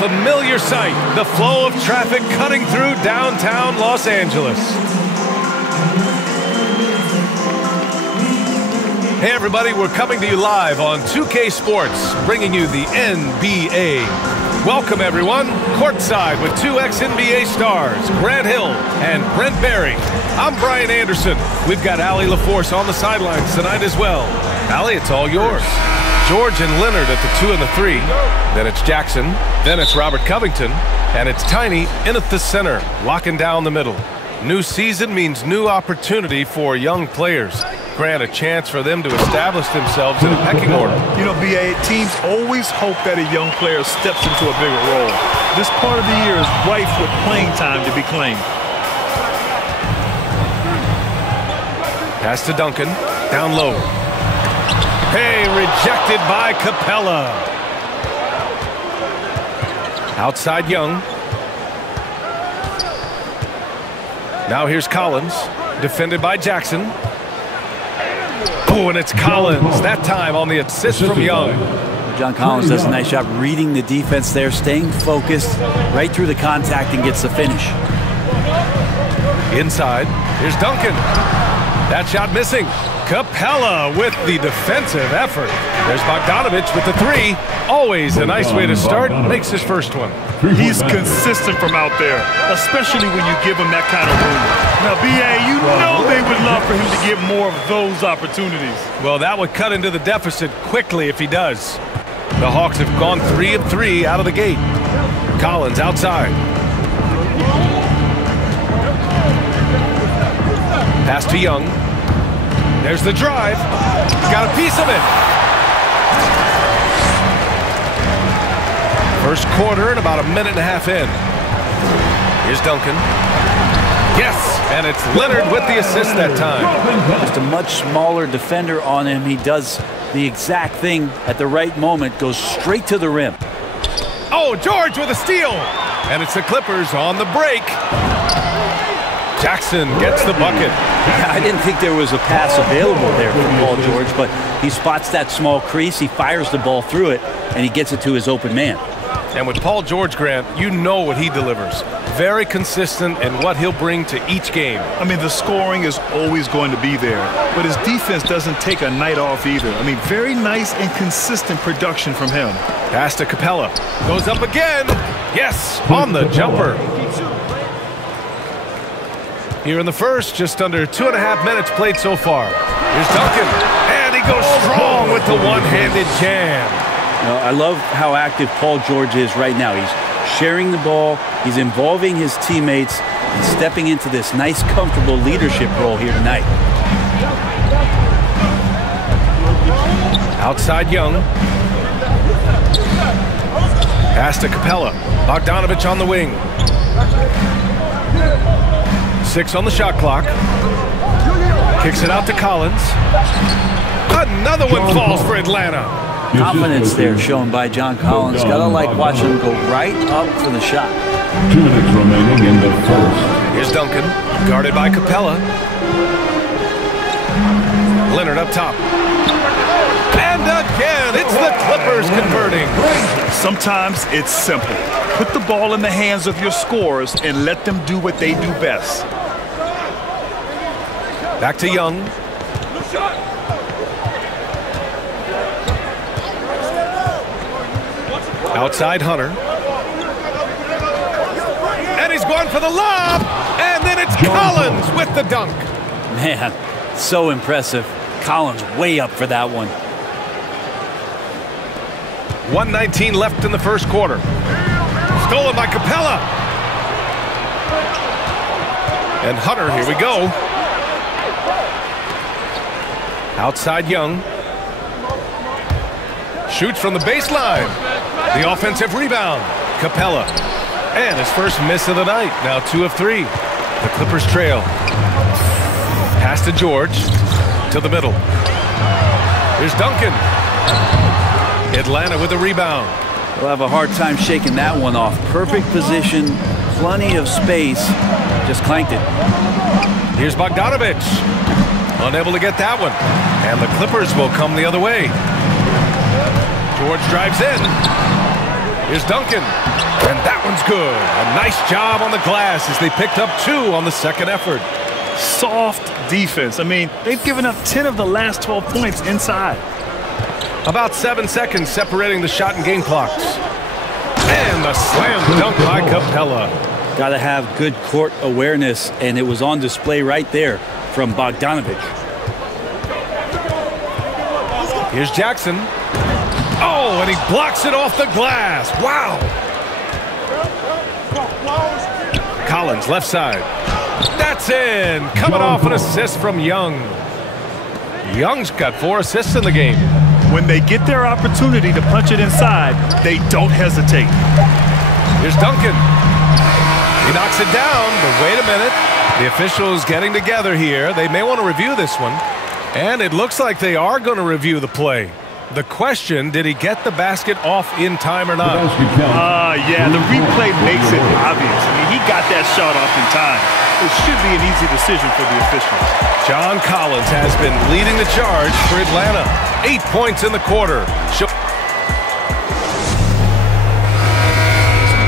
familiar sight, the flow of traffic cutting through downtown Los Angeles. Hey everybody, we're coming to you live on 2K Sports, bringing you the NBA. Welcome everyone, courtside with two ex-NBA stars, Grant Hill and Brent Barry. I'm Brian Anderson. We've got Allie LaForce on the sidelines tonight as well. Allie, it's all yours. George and Leonard at the 2 and the 3. Then it's Jackson. Then it's Robert Covington. And it's Tiny in at the center, locking down the middle. New season means new opportunity for young players. Grant, a chance for them to establish themselves in a pecking order. You know, BA, teams always hope that a young player steps into a bigger role. This part of the year is rife with playing time to be claimed. Pass to Duncan, down low. Hey, rejected by Capella. Outside Young. Now here's Collins, defended by Jackson. Oh, and it's Collins, that time on the assist from Young. John Collins does a nice job reading the defense there, staying focused right through the contact and gets the finish. Inside, here's Duncan. That shot missing. Capella with the defensive effort. There's Bogdanovich with the 3. Always a nice way to start. Makes his first one. He's consistent from out there, especially when you give him that kind of room. Now, BA, you know they would love for him to get more of those opportunities. Well, that would cut into the deficit quickly if he does. The Hawks have gone 3 of 3 out of the gate. Collins outside. Pass to Young. There's the drive. Got a piece of it. First quarter and about a minute and a half in. Here's Duncan. Yes, and it's Leonard with the assist that time. Just a much smaller defender on him. He does the exact thing at the right moment, goes straight to the rim. Oh, George with a steal. And it's the Clippers on the break. Jackson gets the bucket. I didn't think there was a pass available there for Paul George, but he spots that small crease, he fires the ball through it, and he gets it to his open man. And with Paul George, Grant, you know what he delivers. Very consistent in what he'll bring to each game. I mean, the scoring is always going to be there, but his defense doesn't take a night off either. I mean, very nice and consistent production from him. Pass to Capella. Goes up again. Yes, on the jumper. Here in the first, just under 2.5 minutes played so far. Here's Duncan, and he goes strong with the one-handed jam. I love how active Paul George is right now. He's sharing the ball, he's involving his teammates, and stepping into this nice, comfortable leadership role here tonight. Outside Young. Pass to Capella. Bogdanovich on the wing. 6 on the shot clock. Kicks it out to Collins. Another one falls for Atlanta. Confidence there shown by John Collins. Gotta like watching him go right up for the shot. 2 minutes remaining in the first. Here's Duncan, guarded by Capella. Leonard up top. And again, it's the Clippers converting. Sometimes it's simple. Put the ball in the hands of your scorers and let them do what they do best. Back to Young. Outside Hunter. And he's going for the lob. And then it's Collins with the dunk. Man, so impressive. Collins way up for that one. 1:19 left in the first quarter. Stolen by Capella. And Hunter, here we go. Outside Young. Shoots from the baseline. The offensive rebound. Capella. And his first miss of the night. Now 2 of 3. The Clippers trail. Pass to George. To the middle. Here's Duncan. Atlanta with a rebound. They'll have a hard time shaking that one off. Perfect position, plenty of space. Just clanked it. Here's Bogdanovich. Unable to get that one. And the Clippers will come the other way. George drives in. Here's Duncan. And that one's good. A nice job on the glass as they picked up 2 on the second effort. Soft defense. I mean, they've given up 10 of the last 12 points inside. About 7 seconds separating the shot and game clocks. And the slam dunk by Capella. Got to have good court awareness, and it was on display right there from Bogdanovich. Here's Jackson. Oh, and he blocks it off the glass. Wow. Collins, left side. That's in. Coming off an assist from Young. Young's got 4 assists in the game. When they get their opportunity to punch it inside, they don't hesitate. Here's Duncan. He knocks it down, but wait a minute. The officials getting together here. They may want to review this one. And it looks like they are going to review the play. The question, did he get the basket off in time or not? Yeah, the replay makes it obvious. I mean, he got that shot off in time. It should be an easy decision for the officials. John Collins has been leading the charge for Atlanta. 8 points in the quarter.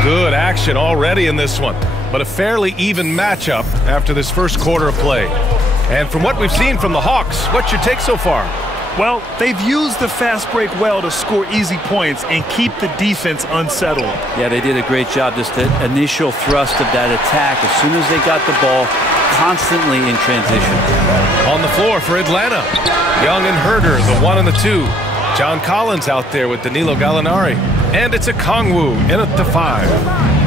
Good action already in this one, but a fairly even matchup after this first quarter of play. And from what we've seen from the Hawks, what's your take so far? Well, they've used the fast break well to score easy points and keep the defense unsettled. Yeah, they did a great job. Just the initial thrust of that attack, as soon as they got the ball, constantly in transition. On the floor for Atlanta, Young and Herder, the 1 and the 2. John Collins out there with Danilo Gallinari. And it's a Kongwu in at the 5.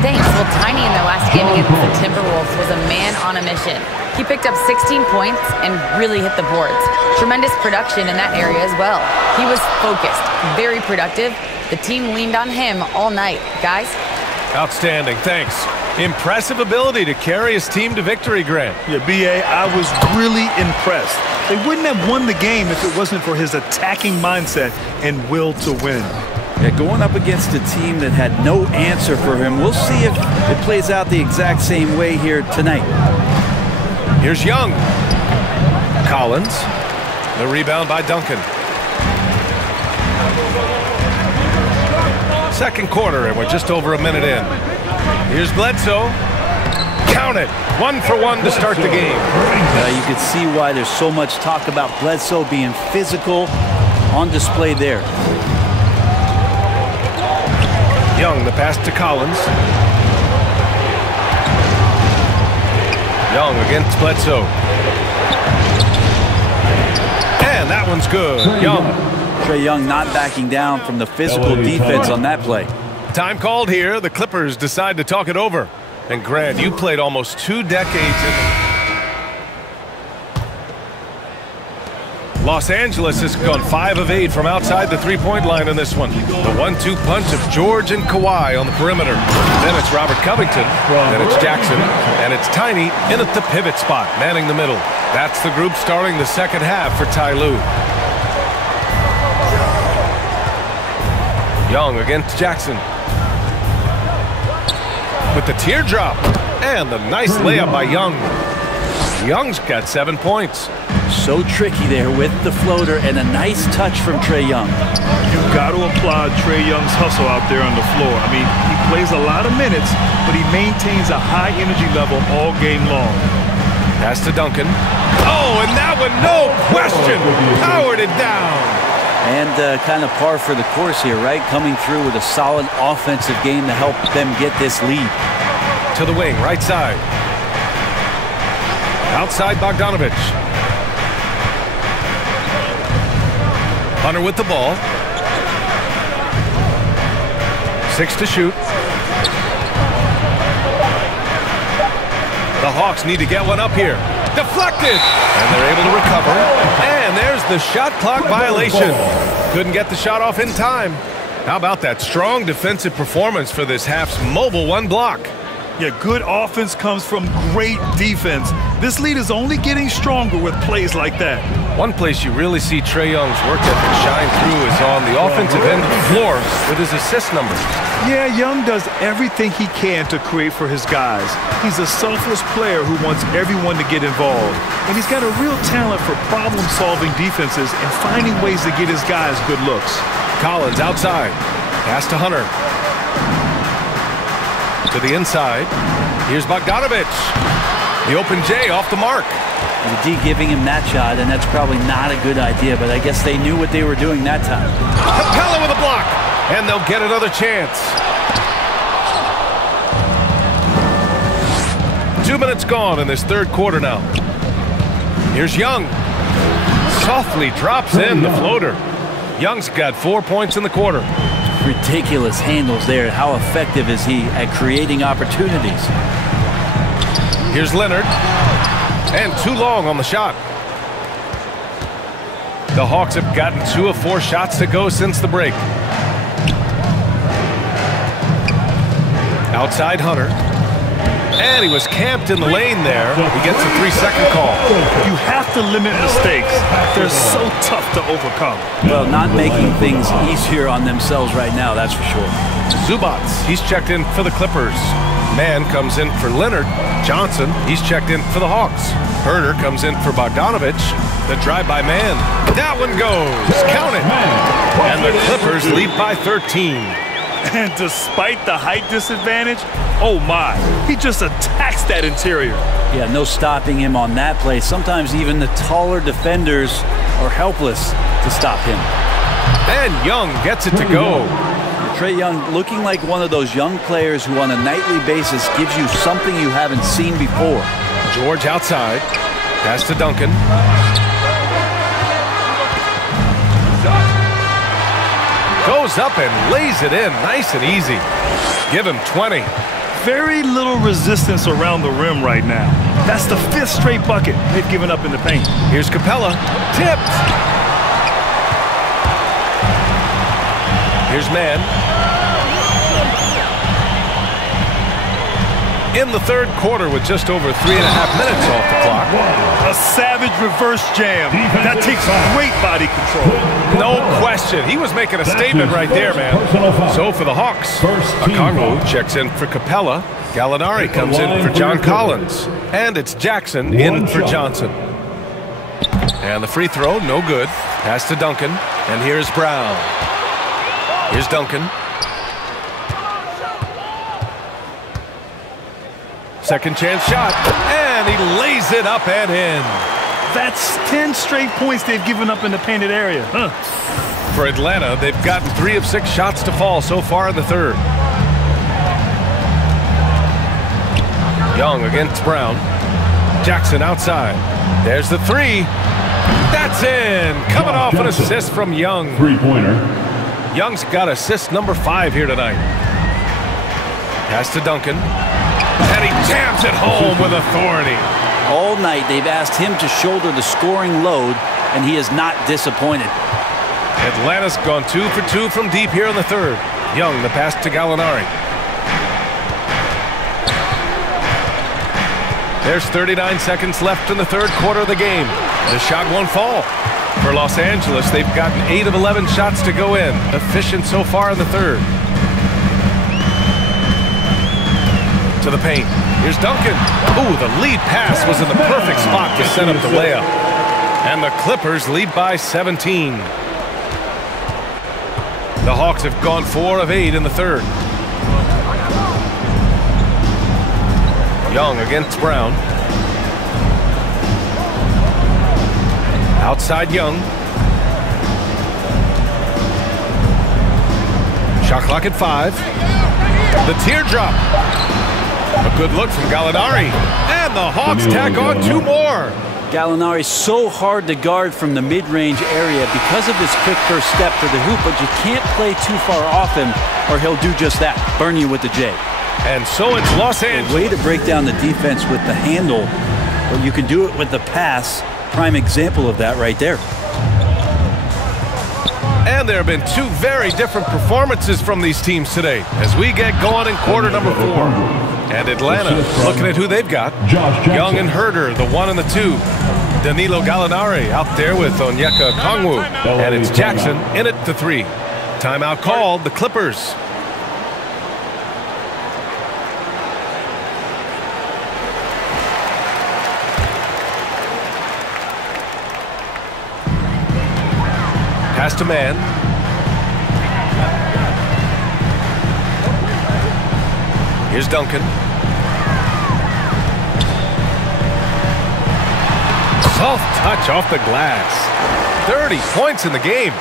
Thanks. Well, Tiny in their last game against the Timberwolves was a man on a mission. He picked up 16 points and really hit the boards. Tremendous production in that area as well. He was focused, very productive. The team leaned on him all night. Guys? Outstanding. Thanks. Impressive ability to carry his team to victory, Grant. Yeah, B.A., I was really impressed. They wouldn't have won the game if it wasn't for his attacking mindset and will to win. Yeah, going up against a team that had no answer for him. We'll see if it plays out the exact same way here tonight. Here's Young. Collins. The rebound by Duncan. Second quarter, and we're just over a minute in. Here's Bledsoe. Count it. 1 for 1 to start the game. You can see why there's so much talk about Bledsoe being physical on display there. Young, the pass to Collins. Young against Bledsoe. And that one's good. Young. Trae Young not backing down from the physical defense on that play. Time called here. The Clippers decide to talk it over. And Grant, you played almost 2 decades in Los Angeles has gone 5 of 8 from outside the three-point line in this one. The 1-2 punch of George and Kawhi on the perimeter. Then it's Robert Covington. Then it's Jackson. And it's Tiny in at the pivot spot, manning the middle. That's the group starting the second half for Ty Lue. Young against Jackson. With the teardrop. And the nice layup by Young. Young's got 7 points. So tricky there with the floater and a nice touch from Trae Young. You've got to applaud Trae Young's hustle out there on the floor. I mean, he plays a lot of minutes, but he maintains a high energy level all game long. Pass to Duncan. Oh, and that one, no question, powered it down. And kind of par for the course here, right? Coming through with a solid offensive game to help them get this lead. To the wing, right side. Outside Bogdanovich. Hunter with the ball. 6 to shoot. The Hawks need to get one up here. Deflected! And they're able to recover. And there's the shot clock violation. Couldn't get the shot off in time. How about that strong defensive performance for this half's mobile 1 block? Yeah, good offense comes from great defense. This lead is only getting stronger with plays like that. One place you really see Trae Young's work ethic shine through is on the offensive end of the floor with his assist numbers. Yeah, Young does everything he can to create for his guys. He's a selfless player who wants everyone to get involved. And he's got a real talent for problem-solving defenses and finding ways to get his guys good looks. Collins outside. Pass to Hunter. To the inside. Here's Bogdanovich. The open J off the mark. The D giving him that shot, and that's probably not a good idea, but I guess they knew what they were doing that time. Capella with a block, and they'll get another chance. 2 minutes gone in this third quarter now. Here's Young. Softly drops in the floater. Young's got 4 points in the quarter. Ridiculous handles there. How effective is he at creating opportunities? Here's Leonard. And too long on the shot. The Hawks have gotten 2 of 4 shots to go since the break. Outside Hunter. And he was camped in the lane there. He gets a 3-second call. You have to limit mistakes. They're so tough to overcome. Well, not making things easier on themselves right now, that's for sure. Zubac, he's checked in for the Clippers. Mann comes in for Leonard. Johnson, he's checked in for the Hawks. Herder comes in for Bogdanovich. The drive by Mann. That one goes. Count it. And the Clippers lead by 13. And despite the height disadvantage, oh my, he just attacks that interior. Yeah, no stopping him on that play. Sometimes even the taller defenders are helpless to stop him. And Young gets it to go. Trae Young looking like one of those young players who on a nightly basis gives you something you haven't seen before. George outside. Pass to Duncan. Goes up and lays it in nice and easy. Give him 20. Very little resistance around the rim right now. That's the 5th straight bucket they've given up in the paint. Here's Capella. Tipped. Here's Mann. In the third quarter with just over 3.5 minutes off the clock. A savage reverse jam. That takes great body control. No question. He was making a statement right there, man. So for the Hawks, Okongwu checks in for Capella. Gallinari comes in for John Collins. And it's Jackson in for Johnson. And the free throw, no good. Pass to Duncan. And here's Brown. Here's Duncan. Second chance shot, and he lays it up and in. That's 10 straight points they've given up in the painted area. For Atlanta, they've gotten 3 of 6 shots to fall so far in the third. Young against Brown. Jackson outside. There's the 3. That's in. Coming off an assist from Young. 3-pointer. Young's got assist number 5 here tonight. Pass to Duncan. And he jams it home with authority. All night they've asked him to shoulder the scoring load, and he is not disappointed. Atlanta's gone 2 for 2 from deep here in the third. Young, the pass to Gallinari. There's 39 seconds left in the third quarter of the game. The shot won't fall. For Los Angeles, they've gotten 8 of 11 shots to go in. Efficient so far in the third. To the paint. Here's Duncan. Ooh, the lead pass was in the perfect spot to set up the layup. And the Clippers lead by 17. The Hawks have gone 4 of 8 in the third. Young against Brown. Outside Young. Shot clock at 5. The teardrop. A good look from Gallinari. And the Hawks tack on 2 more. Gallinari so hard to guard from the mid-range area because of his quick first step to the hoop, but you can't play too far off him or he'll do just that, burn you with the J. And so it's Los Angeles. A way to break down the defense with the handle, but you can do it with the pass. Prime example of that right there. And there have been 2 very different performances from these teams today as we get going in quarter number 4. And Atlanta, looking at who they've got. Young and Herder, the 1 and the 2. Danilo Gallinari out there with Onyeka Okongwu. And it's Jackson in at the 3. Timeout called, the Clippers. Pass to Mann. Here's Duncan. Soft touch off the glass. 30 points in the game.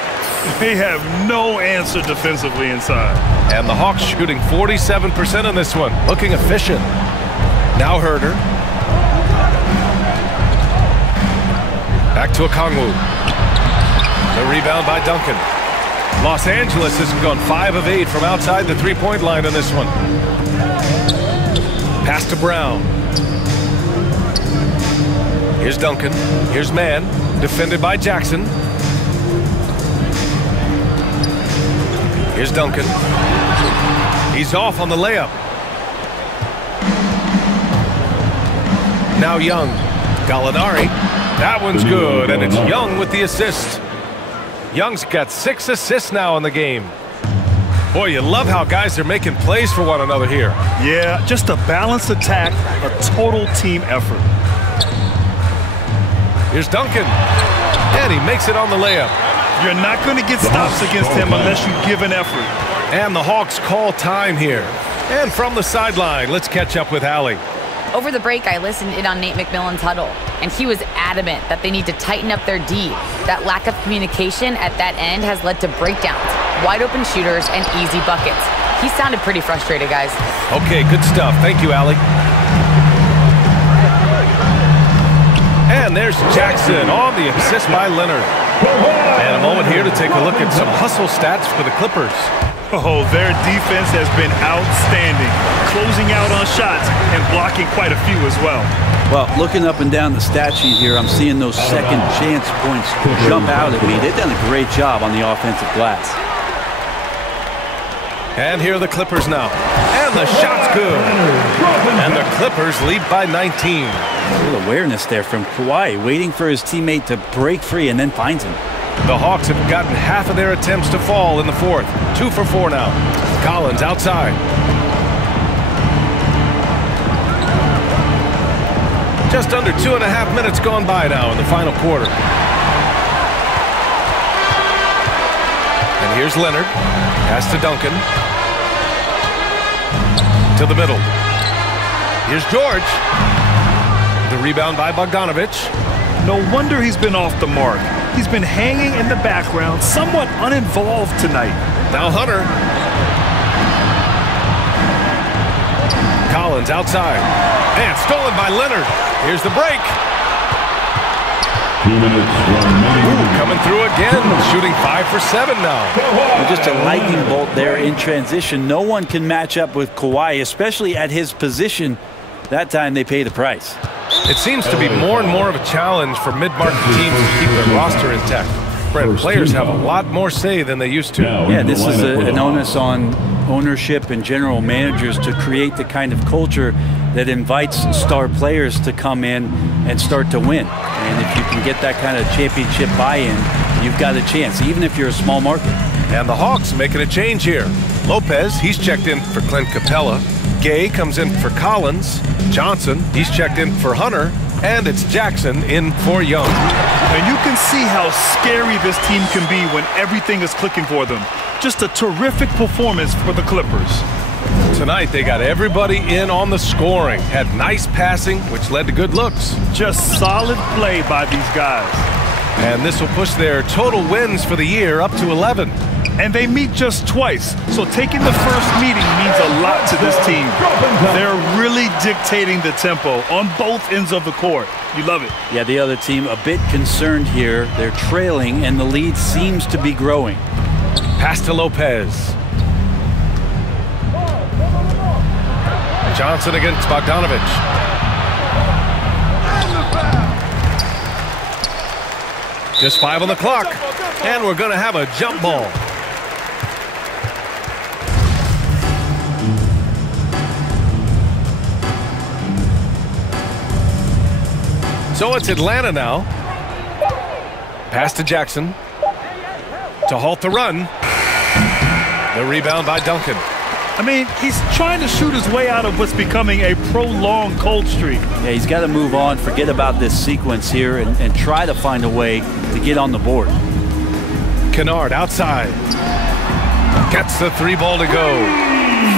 They have no answer defensively inside. And the Hawks shooting 47% on this one. Looking efficient. Now Herder. Back to Okongwu. The rebound by Duncan. Los Angeles has gone 5 of 8 from outside the three-point line on this one. Pass to Brown. Here's Duncan. Here's Mann. Defended by Jackson. Here's Duncan. He's off on the layup. Now Young. Gallinari. That one's good, and it's Young with the assist. Young's got 6 assists now in the game. Boy, you love how guys are making plays for one another here. Yeah, just a balanced attack, a total team effort. Here's Duncan, and he makes it on the layup. You're not going to get stops against him unless you give an effort. And the Hawks call time here. And from the sideline, let's catch up with Allie. Over the break, I listened in on Nate McMillan's huddle, and he was adamant that they need to tighten up their D. That lack of communication at that end has led to breakdowns, wide open shooters, and easy buckets. He sounded pretty frustrated, guys. Okay, good stuff. Thank you, Allie. And there's Jackson on the assist by Leonard. And a moment here to take a look at some hustle stats for the Clippers. Oh, their defense has been outstanding, closing out on shots and blocking quite a few as well. Well, looking up and down the stat sheet here, I'm seeing those second chance points jump out at me. They've done a great job on the offensive glass. And here are the Clippers now. And the shot's good. And the Clippers lead by 19. A little awareness there from Kawhi, waiting for his teammate to break free and then finds him. The Hawks have gotten half of their attempts to fall in the fourth. 2 for 4 now. Collins outside. Just under 2.5 minutes gone by now in the final quarter. And here's Leonard. Pass to Duncan. To the middle. Here's George. The rebound by Bogdanovich. No wonder he's been off the mark. He's been hanging in the background, somewhat uninvolved tonight. Now Hunter. Collins outside. And stolen by Leonard. Here's the break. 2 minutes remaining. Coming through again. Shooting 5 for 7 now. Well, just a lightning bolt there in transition. No one can match up with Kawhi, especially at his position. That time they pay the price. It seems to be more and more of a challenge for mid-market teams to keep their roster intact. Brent, players have a lot more say than they used to. Yeah, this is an onus on ownership and general managers to create the kind of culture that invites star players to come in and start to win. And if you can get that kind of championship buy-in, you've got a chance, even if you're a small market. And the Hawks making a change here. Lopez, he's checked in for Clint Capella. Gay comes in for Collins. Johnson, he's checked in for Hunter. And it's Jackson in for Young. And you can see how scary this team can be when everything is clicking for them. Just a terrific performance for the Clippers. Tonight, they got everybody in on the scoring. Had nice passing, which led to good looks. Just solid play by these guys. And this will push their total wins for the year up to 11. And they meet just twice, so taking the first meeting means a lot to this team. They're really dictating the tempo on both ends of the court. You love it. Yeah, the other team a bit concerned here. They're trailing, and the lead seems to be growing. Pass to Lopez. Johnson against Bogdanovich. Just 5 on the clock, and we're going to have a jump ball. So it's Atlanta now. Pass to Jackson. To halt the run. The rebound by Duncan. I mean, he's trying to shoot his way out of what's becoming a prolonged cold streak. Yeah, he's got to move on, forget about this sequence here, and try to find a way to get on the board. Kennard outside. Gets the 3 ball to go.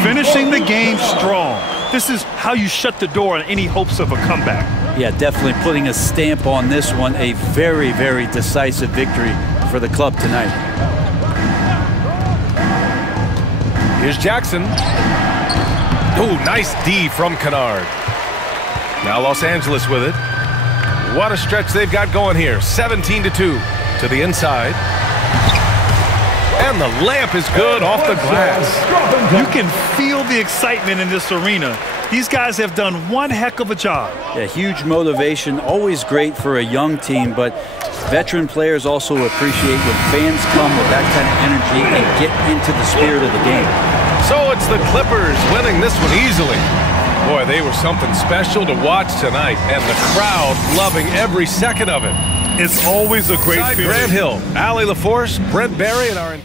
Finishing the game strong. This is how you shut the door on any hopes of a comeback. Yeah, definitely putting a stamp on this one. A very, very decisive victory for the club tonight. Here's Jackson. Oh, nice D from Kennard. Now Los Angeles with it. What a stretch they've got going here. 17-2 to the inside. And the layup is good off the glass. You can feel the excitement in this arena. These guys have done one heck of a job. Yeah, huge motivation, always great for a young team, but veteran players also appreciate when fans come with that kind of energy and get into the spirit of the game. So it's the Clippers winning this one easily. Boy, they were something special to watch tonight, and the crowd loving every second of it. It's always a great feeling. Grant Hill, Allie LaForce, Brent Barry, and our